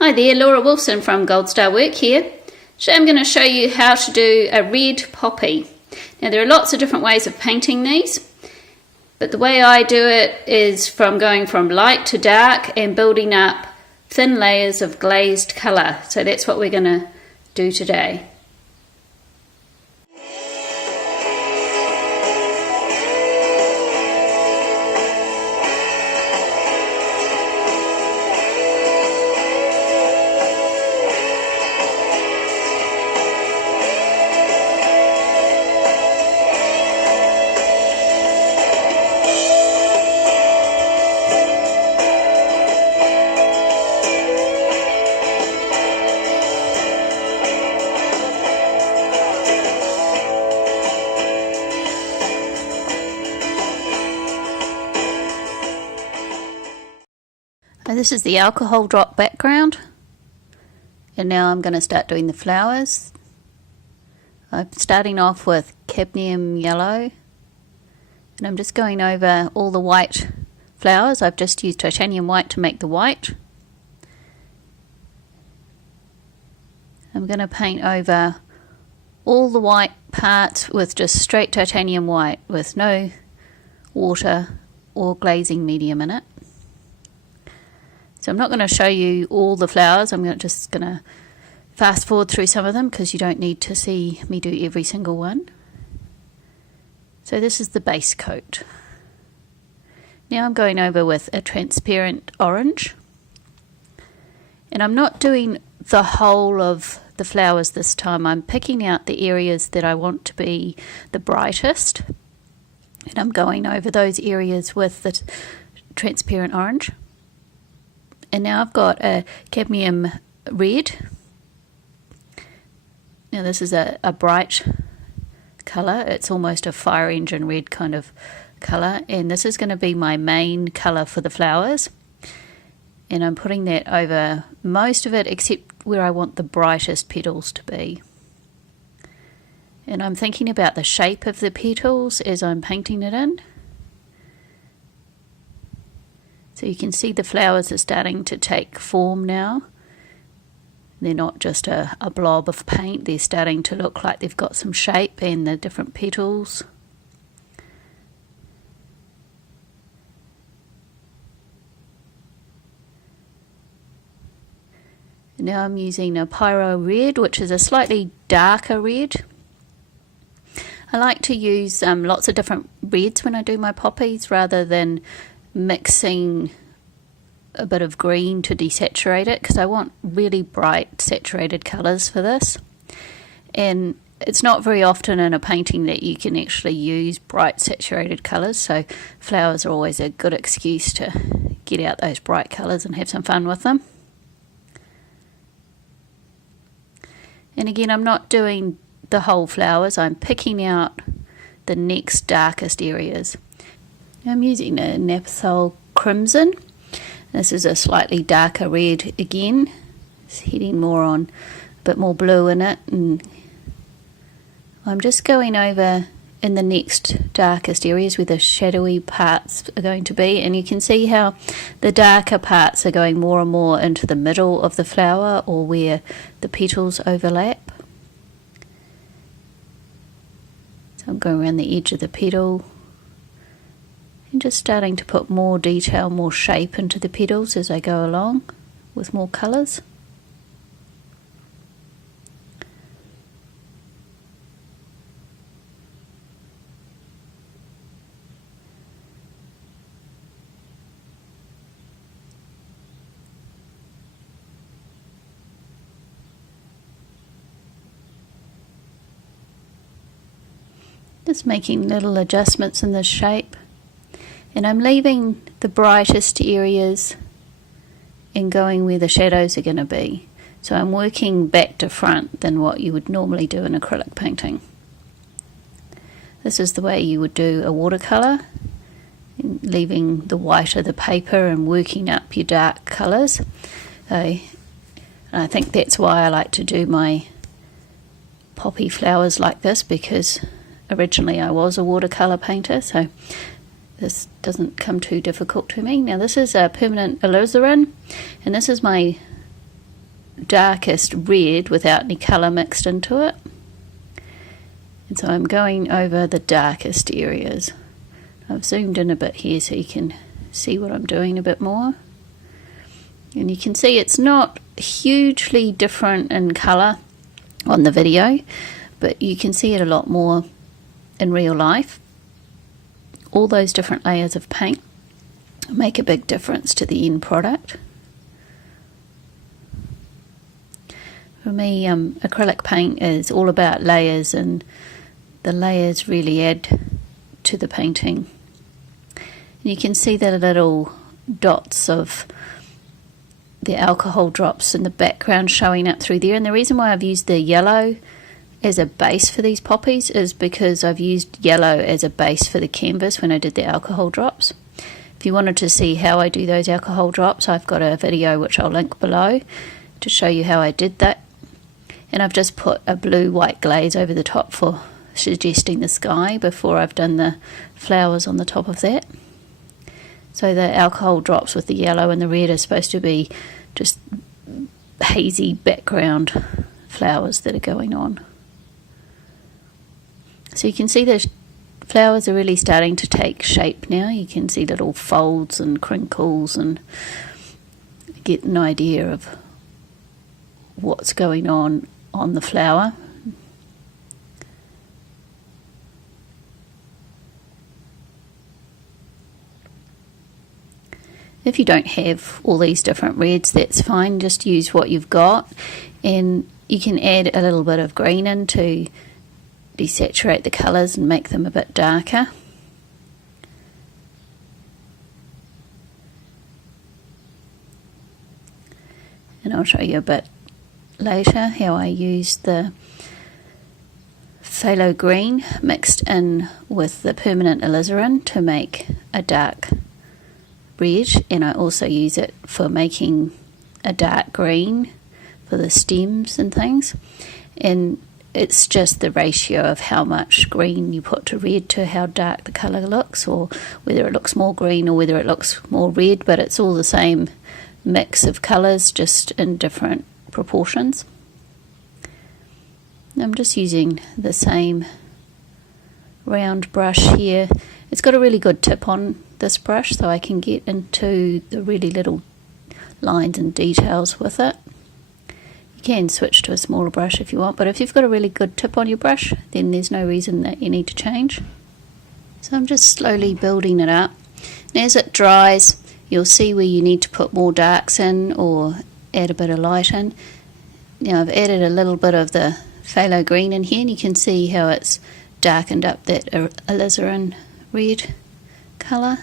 Hi there, Laura Wilson from Gold Star Work here. Today I'm going to show you how to do a red poppy. Now there are lots of different ways of painting these, but the way I do it is from going from light to dark and building up thin layers of glazed colour. So that's what we're going to do today. This is the alcohol drop background, and now I'm going to start doing the flowers. I'm starting off with cadmium yellow, and I'm just going over all the white flowers. I've just used titanium white to make the white. I'm going to paint over all the white parts with just straight titanium white with no water or glazing medium in it. So I'm not going to show you all the flowers. I'm just going to fast forward through some of them because you don't need to see me do every single one. So this is the base coat. Now I'm going over with a transparent orange. And I'm not doing the whole of the flowers this time. I'm picking out the areas that I want to be the brightest. And I'm going over those areas with the transparent orange. And now I've got a cadmium red. Now this is a bright colour. It's almost a fire engine red kind of colour. And this is going to be my main colour for the flowers. And I'm putting that over most of it except where I want the brightest petals to be. And I'm thinking about the shape of the petals as I'm painting it in. So you can see the flowers are starting to take form now. They're not just a blob of paint, they're starting to look like they've got some shape and the different petals. Now I'm using a pyro red, which is a slightly darker red. I like to use lots of different reds when I do my poppies rather than mixing a bit of green to desaturate it, because I want really bright saturated colours for this. And it's not very often in a painting that you can actually use bright saturated colours, so flowers are always a good excuse to get out those bright colours and have some fun with them. And again, I'm not doing the whole flowers, I'm picking out the next darkest areas. I'm using a naphthol crimson. This is a slightly darker red again. It's heading more on a bit more blue in it, and I'm just going over in the next darkest areas where the shadowy parts are going to be, and you can see how the darker parts are going more and more into the middle of the flower or where the petals overlap. So I'm going around the edge of the petal and just starting to put more detail, more shape into the petals as I go along with more colours. Just making little adjustments in the shape. And I'm leaving the brightest areas and going where the shadows are going to be. So I'm working back to front than what you would normally do in acrylic painting. This is the way you would do a watercolour, leaving the white of the paper and working up your dark colours. And I think that's why I like to do my poppy flowers like this, because originally I was a watercolour painter, so this doesn't come too difficult to me. Now this is a permanent alizarin, and this is my darkest red without any colour mixed into it. And so I'm going over the darkest areas. I've zoomed in a bit here so you can see what I'm doing a bit more. And you can see it's not hugely different in colour on the video, but you can see it a lot more in real life. All those different layers of paint make a big difference to the end product. For me, acrylic paint is all about layers, and the layers really add to the painting. And you can see the little dots of the alcohol drops in the background showing up through there. And the reason why I've used the yellow as a base for these poppies is because I've used yellow as a base for the canvas when I did the alcohol drops. If you wanted to see how I do those alcohol drops, I've got a video which I'll link below to show you how I did that. And I've just put a blue-white glaze over the top for suggesting the sky before I've done the flowers on the top of that. So the alcohol drops with the yellow and the red are supposed to be just hazy background flowers that are going on. So you can see the flowers are really starting to take shape now. You can see little folds and crinkles and get an idea of what's going on the flower. If you don't have all these different reds, that's fine, just use what you've got, and you can add a little bit of green in to desaturate the colours and make them a bit darker. And I'll show you a bit later how I use the phthalo green mixed in with the permanent alizarin to make a dark red, and I also use it for making a dark green for the stems and things. And it's just the ratio of how much green you put to red to how dark the colour looks, or whether it looks more green or whether it looks more red, but it's all the same mix of colours, just in different proportions. I'm just using the same round brush here. It's got a really good tip on this brush, so I can get into the really little lines and details with it. You can switch to a smaller brush if you want, but if you've got a really good tip on your brush, then there's no reason that you need to change. So I'm just slowly building it up, and as it dries you'll see where you need to put more darks in or add a bit of light in. Now I've added a little bit of the phthalo green in here, and you can see how it's darkened up that alizarin red colour.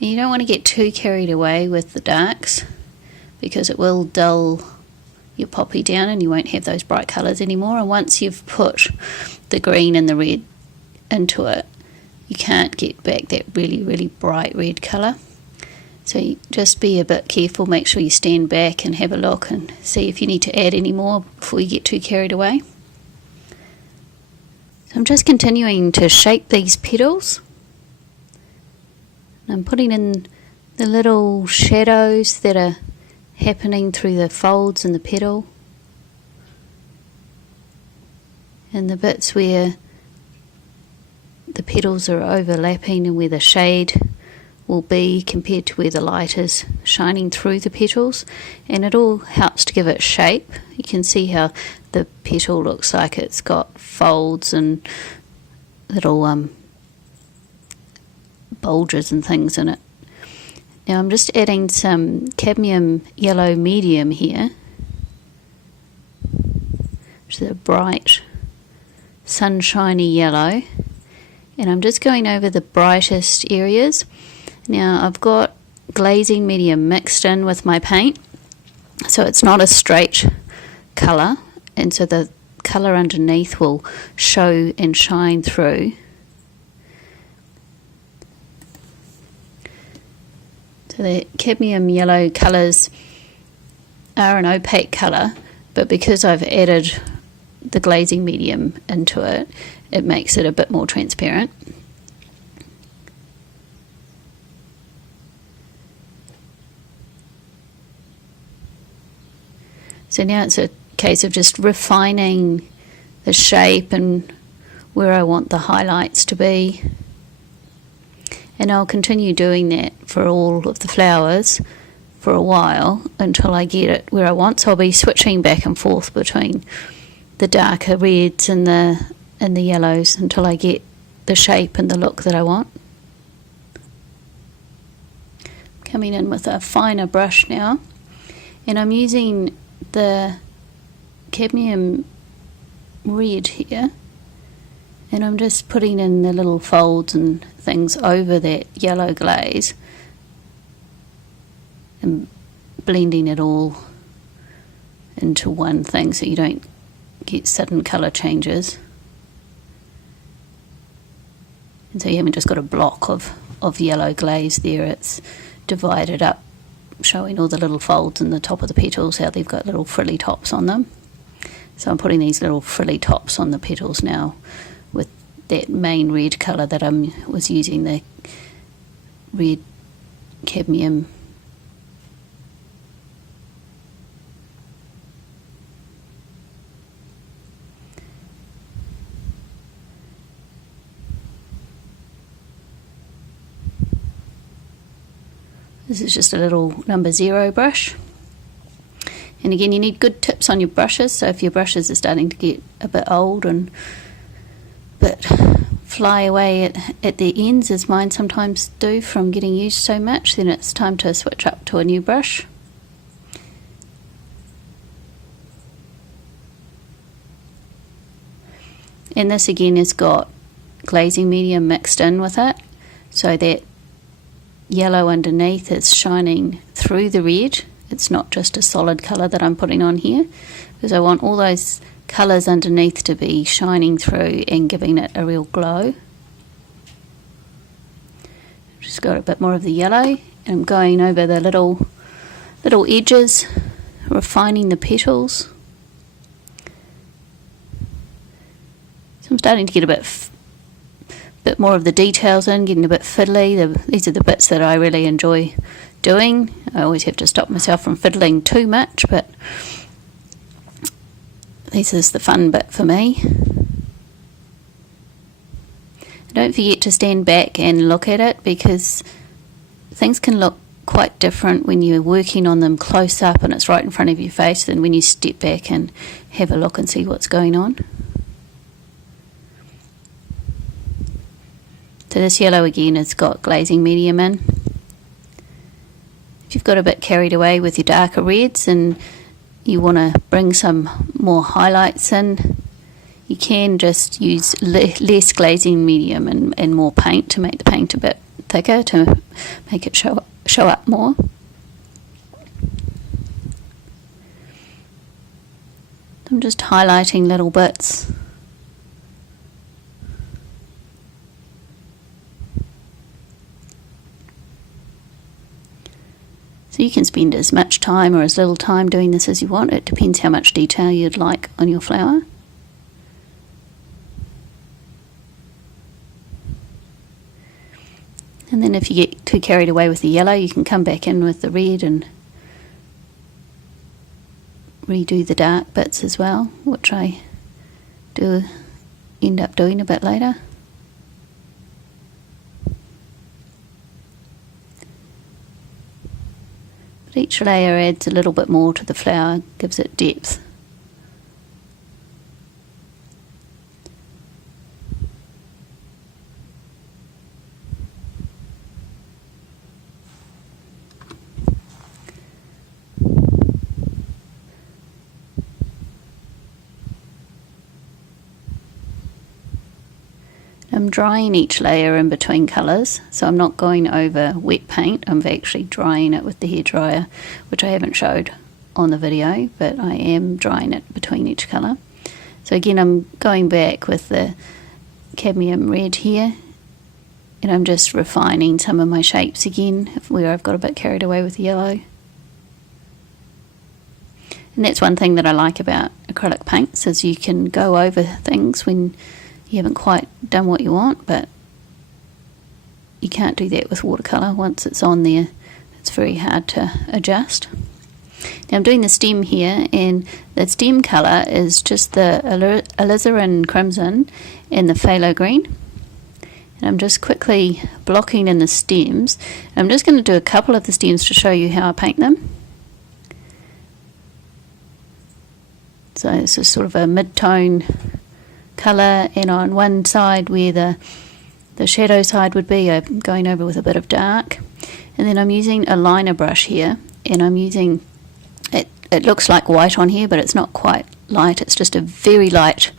And you don't want to get too carried away with the darks, because it will dull your poppy down and you won't have those bright colours anymore. And once you've put the green and the red into it, you can't get back that really bright red colour. So you just be a bit careful, make sure you stand back and have a look and see if you need to add any more before you get too carried away. So I'm just continuing to shape these petals. I'm putting in the little shadows that are happening through the folds in the petal, and the bits where the petals are overlapping and where the shade will be compared to where the light is shining through the petals, and it all helps to give it shape. You can see how the petal looks like it's got folds and little bulges and things in it. Now I'm just adding some cadmium yellow medium here, which is a bright sunshiny yellow, and I'm just going over the brightest areas. Now I've got glazing medium mixed in with my paint, so it's not a straight colour, and so the colour underneath will show and shine through. So the cadmium yellow colours are an opaque colour, but because I've added the glazing medium into it, it makes it a bit more transparent. So now it's a case of just refining the shape and where I want the highlights to be. And I'll continue doing that for all of the flowers for a while until I get it where I want. So I'll be switching back and forth between the darker reds and the yellows until I get the shape and the look that I want. Coming in with a finer brush now, and I'm using the cadmium red here, and I'm just putting in the little folds and things over that yellow glaze and blending it all into one thing so you don't get sudden colour changes. And so you haven't just got a block of yellow glaze there, it's divided up, showing all the little folds in the top of the petals, how they've got little frilly tops on them. So I'm putting these little frilly tops on the petals now with that main red colour that I was using, the red cadmium. This is just a little number 0 brush. And again, you need good tips on your brushes, so if your brushes are starting to get a bit old and a bit fly away at their ends, as mine sometimes do from getting used so much, then it's time to switch up to a new brush. And this again has got glazing medium mixed in with it, so that yellow underneath is shining through the red. It's not just a solid colour that I'm putting on here, because I want all those colours underneath to be shining through and giving it a real glow. Just got a bit more of the yellow, and I'm going over the little edges, refining the petals. So I'm starting to get a bit more of the details in, getting a bit fiddly. These are the bits that I really enjoy doing. I always have to stop myself from fiddling too much, but this is the fun bit for me. Don't forget to stand back and look at it, because things can look quite different when you're working on them close up and it's right in front of your face than when you step back and have a look and see what's going on. So this yellow again has got glazing medium in. If you've got a bit carried away with your darker reds and you want to bring some more highlights in, you can just use less glazing medium and more paint to make the paint a bit thicker, to make it show up more. I'm just highlighting little bits. So you can spend as much time or as little time doing this as you want. It depends how much detail you'd like on your flower. And then if you get too carried away with the yellow, you can come back in with the red and redo the dark bits as well, which I do end up doing a bit later. But each layer adds a little bit more to the flower, gives it depth. I'm drying each layer in between colours, so I'm not going over wet paint. I'm actually drying it with the hairdryer, which I haven't showed on the video, but I am drying it between each colour. So again, I'm going back with the cadmium red here, and I'm just refining some of my shapes again where I've got a bit carried away with the yellow. And that's one thing that I like about acrylic paints, is you can go over things when you haven't quite done what you want, but you can't do that with watercolour. Once it's on there, it's very hard to adjust. Now I'm doing the stem here, and the stem colour is just the alizarin crimson and the phthalo green. And I'm just quickly blocking in the stems. I'm just going to do a couple of the stems to show you how I paint them. So this is sort of a mid-tone colour, and on one side where the shadow side would be, I'm going over with a bit of dark. And then I'm using a liner brush here, and I'm using, it looks like white on here, but it's not quite light. It's just a very light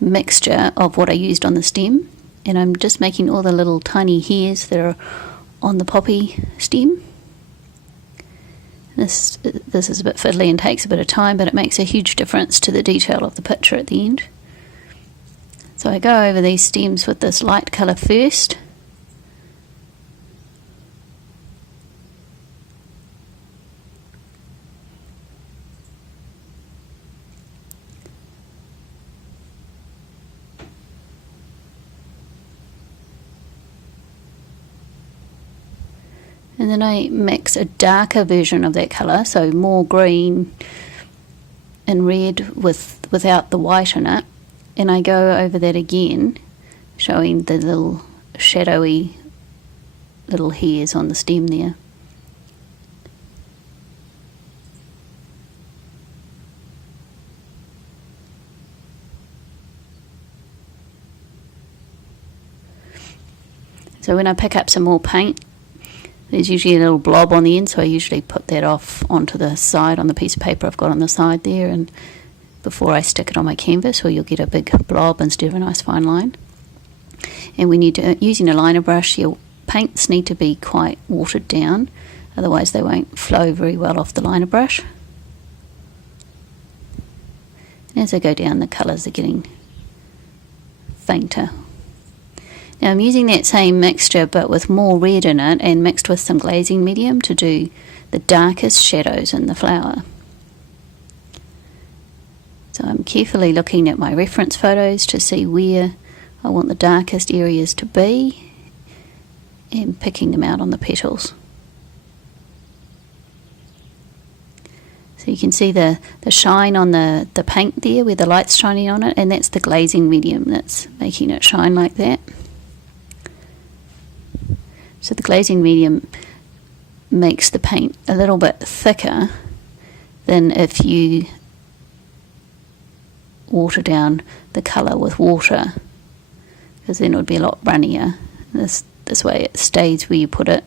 mixture of what I used on the stem. And I'm just making all the little tiny hairs that are on the poppy stem. This is a bit fiddly and takes a bit of time, but it makes a huge difference to the detail of the picture at the end. So I go over these stems with this light colour first. And then I mix a darker version of that colour, so more green and red without the white in it. And I go over that again, showing the little shadowy little hairs on the stem there. So when I pick up some more paint, there's usually a little blob on the end, so I usually put that off onto the side on the piece of paper I've got on the side there, and before I stick it on my canvas, or you'll get a big blob instead of a nice fine line. And when you're using a liner brush, your paints need to be quite watered down, otherwise they won't flow very well off the liner brush. And as I go down, the colours are getting fainter. Now I'm using that same mixture but with more red in it, and mixed with some glazing medium to do the darkest shadows in the flower. So I'm carefully looking at my reference photos to see where I want the darkest areas to be, and picking them out on the petals. So you can see the shine on the paint there where the light's shining on it, and that's the glazing medium that's making it shine like that. So the glazing medium makes the paint a little bit thicker than if you water down the colour with water, because then it would be a lot runnier. This way it stays where you put it,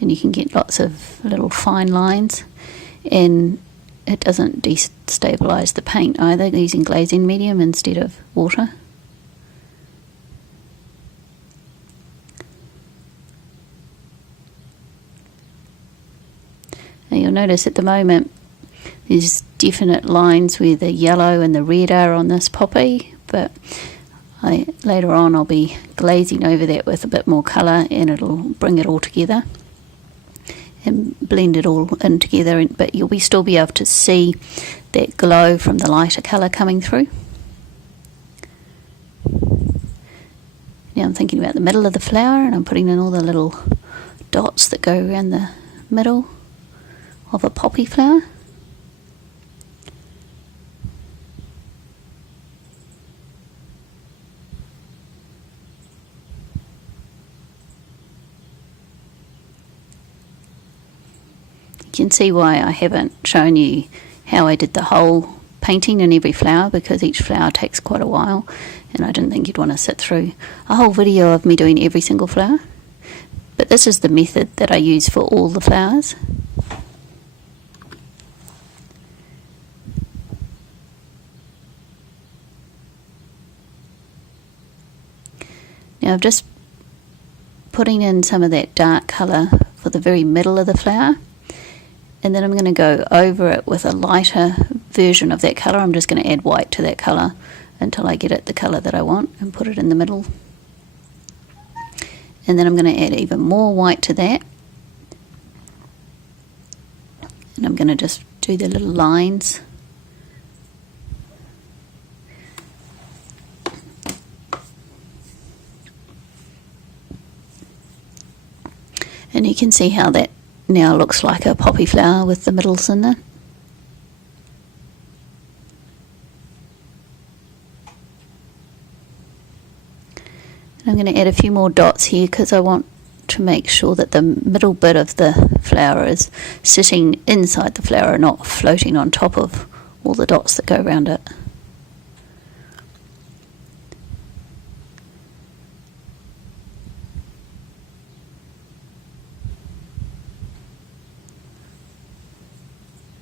and you can get lots of little fine lines, and it doesn't destabilise the paint either, using glazing medium instead of water. Now you'll notice at the moment there's definite lines where the yellow and the red are on this poppy, but later on I'll be glazing over that with a bit more colour, and it'll bring it all together and blend it all in together, but you'll still be able to see that glow from the lighter colour coming through. Now I'm thinking about the middle of the flower, and I'm putting in all the little dots that go around the middle of a poppy flower. You can see why I haven't shown you how I did the whole painting in every flower, because each flower takes quite a while, and I didn't think you'd want to sit through a whole video of me doing every single flower. But this is the method that I use for all the flowers. Now I'm just putting in some of that dark colour for the very middle of the flower, and then I'm going to go over it with a lighter version of that colour. I'm just going to add white to that colour until I get it the colour that I want, and put it in the middle. And then I'm going to add even more white to that, and I'm going to just do the little lines. And you can see how that now looks like a poppy flower with the middles in it. I'm going to add a few more dots here because I want to make sure that the middle bit of the flower is sitting inside the flower, not floating on top of all the dots that go around it.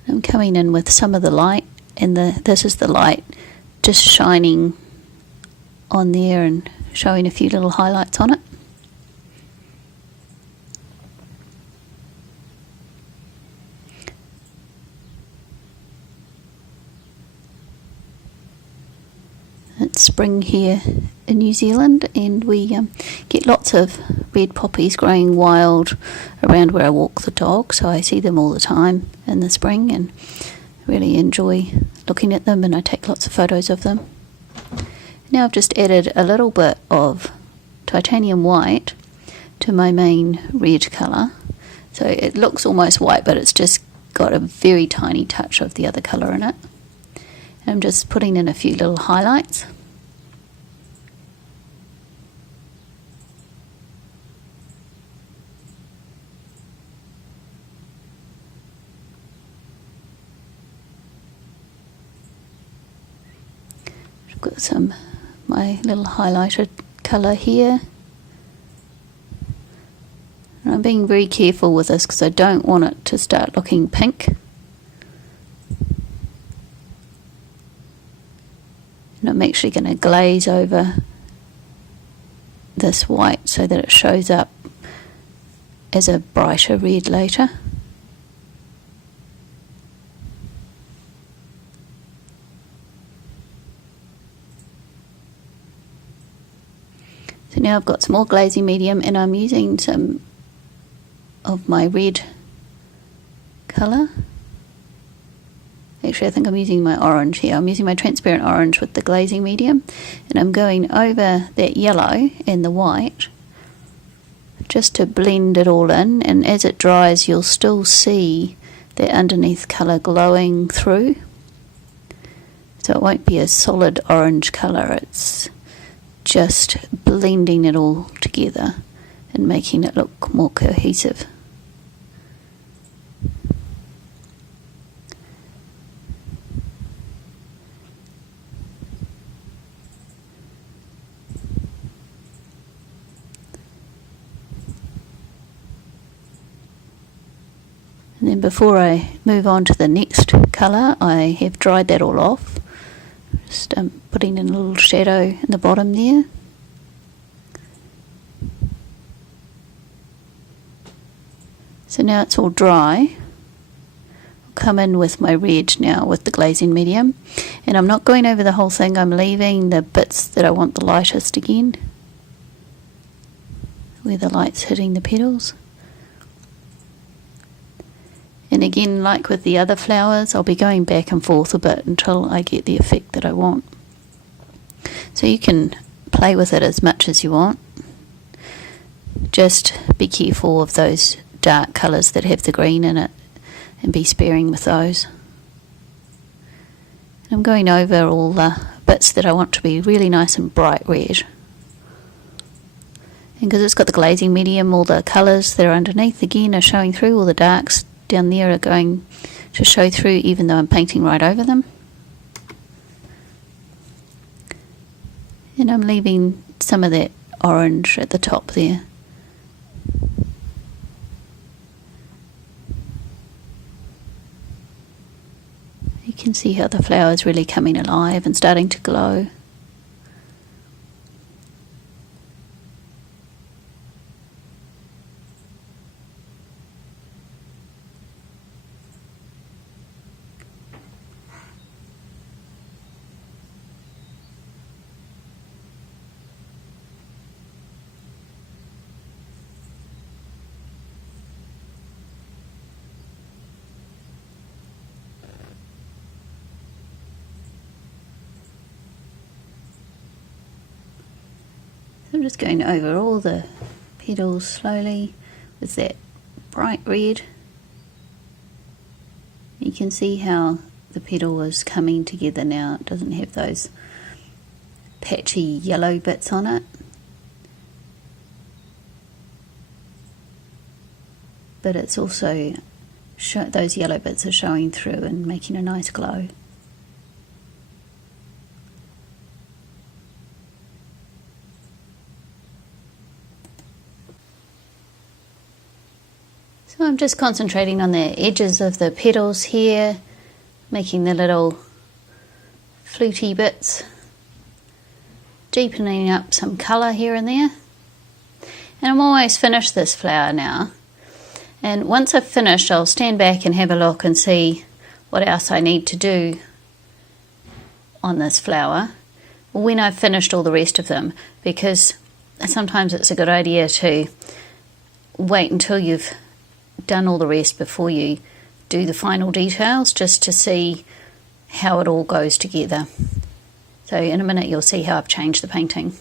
I'm coming in with some of the light, and this is the light just shining on there and showing a few little highlights on it. It's spring here in New Zealand, and we get lots of red poppies growing wild around where I walk the dog, so I see them all the time in the spring and really enjoy looking at them, and I take lots of photos of them. Now I've just added a little bit of titanium white to my main red colour, so it looks almost white, but it's just got a very tiny touch of the other colour in it. I'm just putting in a few little highlights. I've got my little highlighted colour here. And I'm being very careful with this because I don't want it to start looking pink. And I'm actually going to glaze over this white so that it shows up as a brighter red later. So now I've got some more glazing medium, and I'm using some of my red colour. Actually, I think I'm using my orange here. I'm using my transparent orange with the glazing medium, and I'm going over that yellow and the white just to blend it all in, and as it dries you'll still see the underneath colour glowing through. So it won't be a solid orange colour, it's just blending it all together and making it look more cohesive. And then before I move on to the next colour, I have dried that all off. Just putting in a little shadow in the bottom there. So now it's all dry. I'll come in with my red now with the glazing medium, and I'm not going over the whole thing, I'm leaving the bits that I want the lightest again, where the light's hitting the petals. And again, like with the other flowers, I'll be going back and forth a bit until I get the effect that I want. So you can play with it as much as you want. Just be careful of those dark colours that have the green in it, and be sparing with those. I'm going over all the bits that I want to be really nice and bright red. And because it's got the glazing medium, all the colours that are underneath again are showing through, all the darks down there are going to show through even though I'm painting right over them. And I'm leaving some of that orange at the top there. You can see how the flower is really coming alive and starting to glow. I'm just going over all the petals slowly with that bright red. You can see how the petal is coming together now. It doesn't have those patchy yellow bits on it. But it's also, those yellow bits are showing through and making a nice glow. So I'm just concentrating on the edges of the petals here, making the little fluty bits, deepening up some colour here and there. And I'm almost finished this flower now. And once I've finished, I'll stand back and have a look and see what else I need to do on this flower when I've finished all the rest of them, because sometimes it's a good idea to wait until you've done all the rest before you do the final details, just to see how it all goes together. So in a minute you'll see how I've changed the painting.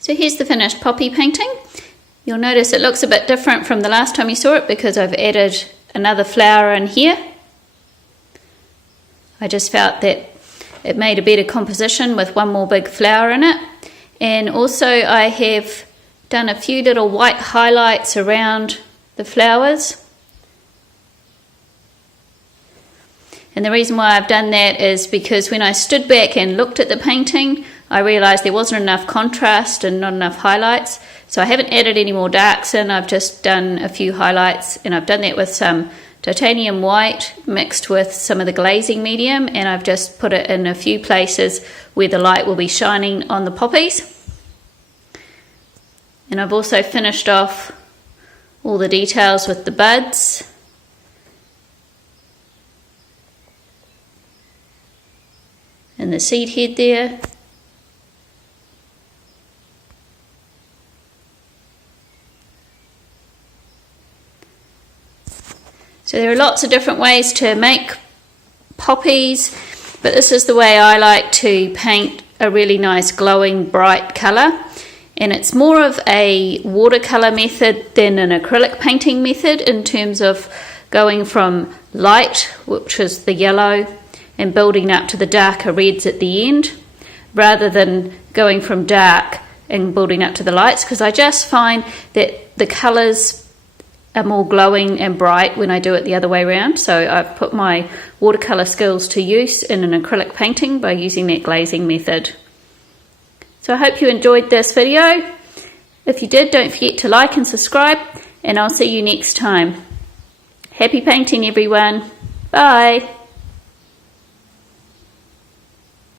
So here's the finished poppy painting. You'll notice it looks a bit different from the last time you saw it because I've added another flower in here. I just felt that it made a better composition with one more big flower in it. And also I have done a few little white highlights around the flowers. And the reason why I've done that is because when I stood back and looked at the painting, I realised there wasn't enough contrast and not enough highlights. So I haven't added any more darks in, I've just done a few highlights, and I've done that with some titanium white mixed with some of the glazing medium, and I've just put it in a few places where the light will be shining on the poppies. And I've also finished off all the details with the buds. And the seed head there. So there are lots of different ways to make poppies, but this is the way I like to paint a really nice glowing bright colour. And it's more of a watercolour method than an acrylic painting method in terms of going from light, which is the yellow, and building up to the darker reds at the end, rather than going from dark and building up to the lights, because I just find that the colours are more glowing and bright when I do it the other way around. So I've put my watercolour skills to use in an acrylic painting by using that glazing method. So I hope you enjoyed this video. If you did, don't forget to like and subscribe, and I'll see you next time. Happy painting, everyone. Bye.